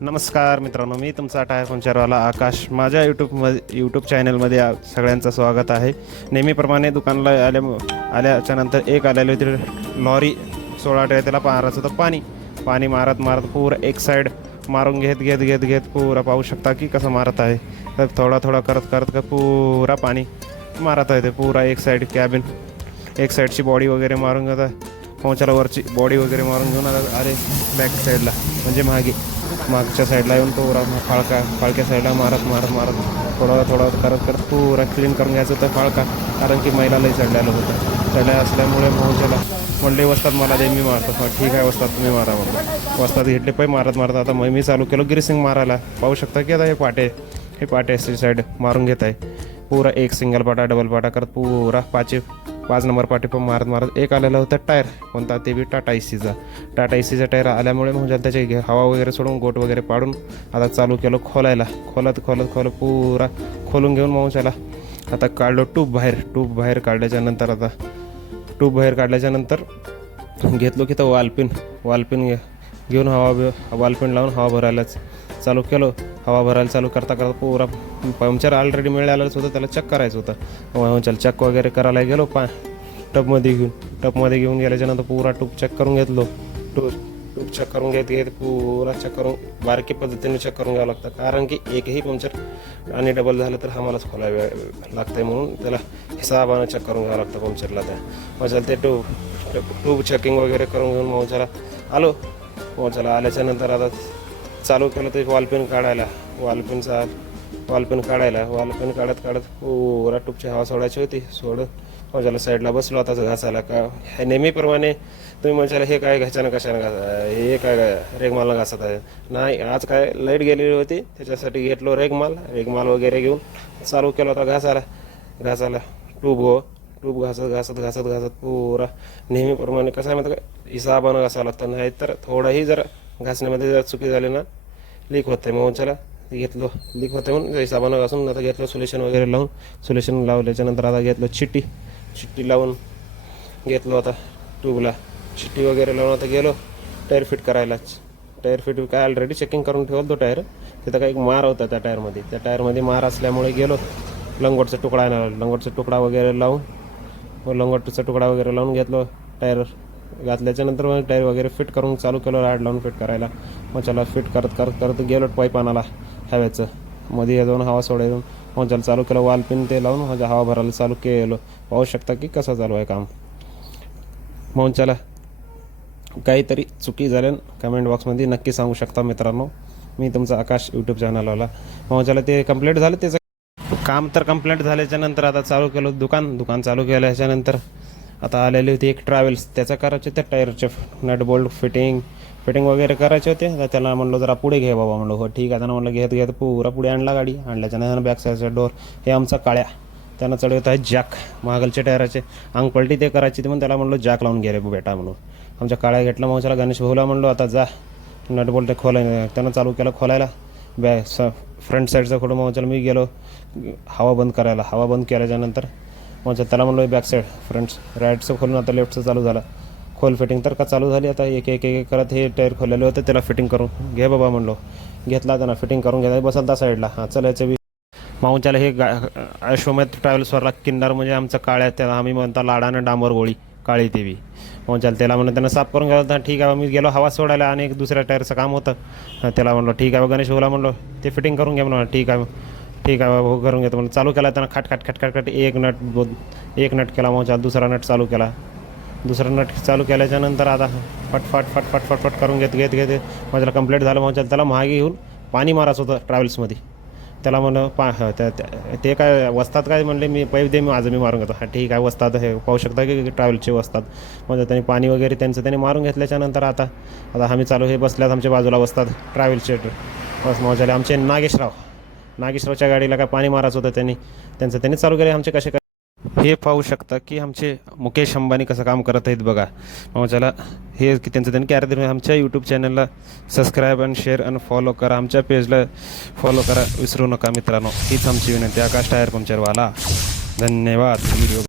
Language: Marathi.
नमस्कार मित्रांनो, मी तुमचा टायर पंक्चरवाला आकाश. माझ्या यूट्यूब चॅनलमध्ये सगळ्यांचं स्वागत आहे. नेहमीप्रमाणे दुकानला आल्याच्यानंतर एक आलेली होती लॉरी 16 टायर. त्याला मारायचं होतं पाणी मारत मारत पूर एक साईड मारून घेत पुरा पाहू शकता की कसं मारत आहे. तर थोडा करत पुरा पाणी मारत आहे. ते पुरा एक साईड कॅबिन एक साईडची बॉडी वगैरे मारून घेत आहे. पोहोचायला वरची बॉडी वगैरे मारून घेऊन आले बॅक साईडला, म्हणजे मागच्या साईडला येऊन पुरा फाळक्या साईडला मारत थोडा करत पुरा क्लीन करून घ्यायचं होतं फाळका. कारण की मैलालाही चढल्या असल्यामुळे पोहोचायला म्हणले वस्तात मला दे, मी मारतो. ठीक आहे वस्तात, तुम्ही मारा. म्हणून वस्तात घेतले पाय मारत आता मग मी चालू केलो ग्रीसिंग मारायला. पाहू शकता की आता हे पाटे साईड मारून घेत आहे. पुरा एक सिंगल पाटा डबल पाटा करत पुरा 5 नंबर पाटी पण मारत एक आलेलं होतं टायर. कोणता? ते बी टाटा एसीचा टायर आल्यामुळे म्हणजे त्याची हवा वगैरे सोडून गोट वगैरे पाडून आता चालू केलं खोलायला. खोलत पुरा खोलून घेऊन मावशाला आता काढलो टूब बाहेर काढल्याच्या नंतर घेतलो की तर वालपिन घेऊन वालपिन लावून हवा भरायलाच चालू केलो. हवा भरायला चालू करता पुरा पंक्चर ऑलरेडी मिळालंच होतं, त्याला चेक करायचं होतं. चल चेक वगैरे करायला गेलो टबमध्ये घेऊन गेल्याच्यानंतर पुरा टूब चेक करून घेतलो. टूब चेक करून घेत पुरा चेक करून बारकी पद्धतीने चेक करून घ्यावं लागतं. कारण की एकही पंक्चर आणि डबल झालं तर आम्हालाच खोलायला लागतं आहे, म्हणून त्याला हिसाबानं चेक करून घ्यावं लागतं पंक्चरला. त्या ते टूब चेकिंग वगैरे करून घेऊन मोचाला आलो. आल्याच्यानंतर आता चालू केलं ते वालपेन काढत पुरा टूबची हवा सोडायची होती. माझ्याला साईडला बसलो आता घासायला. का नेहमीप्रमाणे तुम्ही म्हणशाल हे काय कशानं हे काय रेगमालला घासत आहे. नाही, आज काय लाईट गेलेली होती त्याच्यासाठी घेतलो रेगमाल वगैरे घेऊन चालू केलं होता घासायला. टूब घासत पुरा नेहमीप्रमाणे कसं आहे माहिती का, हिसाबानं घासावं लागतं. नाही तर थोडंही जर घासण्यामध्ये जर चुकी झाली ना लीक होतं आहे. मग लीक होते म्हणून हिसाबानं घासून आता घेतलं सोल्युशन वगैरे लावून. सोल्युशन लावल्याच्यानंतर आता घेतलं चिट्टी लावून घेतलो. आता ट्यूबला चिट्टी वगैरे लावून आता गेलो टायर फिट करायलाच. टायर फिट काय ऑलरेडी चेकिंग करून ठेवलं तो टायर. तिथं काही मार होता त्या टायरमध्ये मार असल्यामुळे गेलो लंगोटचा तुकडा वगैरे लावून घेतलो. टायर घातल्याच्यानंतर मग टायर वगैरे फिट करून चालू केलं रॉड लावून फिट करायला. मग चला फिट करत गेलो पाईप आणायला हव्याचं. मध्ये जाऊन हवा सोडायला मग चला चालू केलं. वालपिन ते लावून माझ्या हवा भरायला चालू केलं. पाहू शकता की कसं चालू आहे काम. मग चला काहीतरी चुकी झाल्या कमेंट बॉक्समध्ये नक्की सांगू शकता मित्रांनो. मी तुमचा आकाश यूट्यूब चॅनलवाला. मग चला ते कंप्लीट झालं त्याचं काम. तर कंप्लीट झाल्याच्यानंतर आता चालू केलं दुकान चालू केल्याच्यानंतर आता आलेली होती एक ट्रॅव्हल्स. त्याचं करायचे त्या टायरचे नट बोल्ट फिटिंग वगैरे करायचे होते. आता त्याला म्हणलो जरा पुढे घे बाबा. म्हणलो हो ठीक आहे. त्यानं म्हणलं घेत पुरा पुढे आणला गाडी. आणल्याच्यानंतर बॅक साईडचा डोर हे आमचा काळ्या त्यानं चढवत आहे जॅक मागलच्या टायराचे अंग पलटी ते करायची ती. म्हणून त्याला म्हणलो जॅक लावून घे रे बेटा म्हणून. आमच्या काळ्या घेतला. मग त्याला गणेश भाऊला म्हणलो आता जा नट बोल्ट खोलाय. त्यानं चालू केलं खोलायला फ्रंट साईडचा खोडून. मग मी गेलो हवा बंद करायला. हवा बंद केल्याच्यानंतर मग त्याला म्हणलो बॅक साईड फ्रंट राईटचं खोलून आता लेफ्टचं चालू झालं. खोल फिटिंग तर का चालू झाली. आता एक करत हे टायर खोललेलं होतं त्याला फिटिंग करून घे बाबा म्हणलो. घेतला त्यांना फिटिंग करून घ्यायला बसलता साईडला. चलायचं बी माऊच्याला हे अश्वमेध ट्रॅव्हल्सवरला किन्नर म्हणजे आमचं काळ्या त्याला आम्ही म्हणता लाडानं डांबर गोळी काळी ते बी. मग त्याला म्हणलं त्यांना साफ करून घ्यायला. ठीक आहे मी गेलो हवा सोडायला आणि एक दुसऱ्या टायरचं काम होतं. त्याला म्हणलो ठीक आहे गणेश भाऊला म्हणलो ते फिटिंग करून घ्या म्हणून. ठीक आहे भाऊ करून घेतो म्हणून. चालू केला त्यांना खट एक नट केला. मग दुसरा नट चालू केला. दुसरा नट चालू केल्याच्यानंतर आता फटफट करून घेत माझ्याला कंप्लीट झालं. मग त्याला मागे येऊन पाणी मारायचं होतं ट्रॅव्हल्समध्ये. त्याला म्हणलं ते काय वस्तात काय म्हणले मी पैप दे मी मारून घेतो. ठीक आहे वस्तात हे पाहू शकता की ट्रॅव्हल्सचे वस्तात. म्हणजे त्यांनी पाणी वगैरे त्यांनी मारून घेतल्याच्यानंतर आता आम्ही चालू हे बसल्यात आमच्या बाजूला वस्तात ट्रॅव्हल्सचे बस. मग आमचे नागेशरावच्या गाडीला काय पाणी मारायचं होतं. त्यांनी चालू केले. आमचे कसे हे पाहू शकता की आमचे मुकेश अंबानी कसं काम करत आहेत बघा. मग चला हे की त्यांनी कॅरेक्टर आमच्या यूट्यूब चॅनलला सबस्क्राईब आणि शेअर आणि फॉलो करा. आमच्या पेजला फॉलो करा विसरू नका मित्रांनो. हीच आमची विनंती. आकाश टायर पंक्चरवाला. धन्यवाद. व्हिडिओ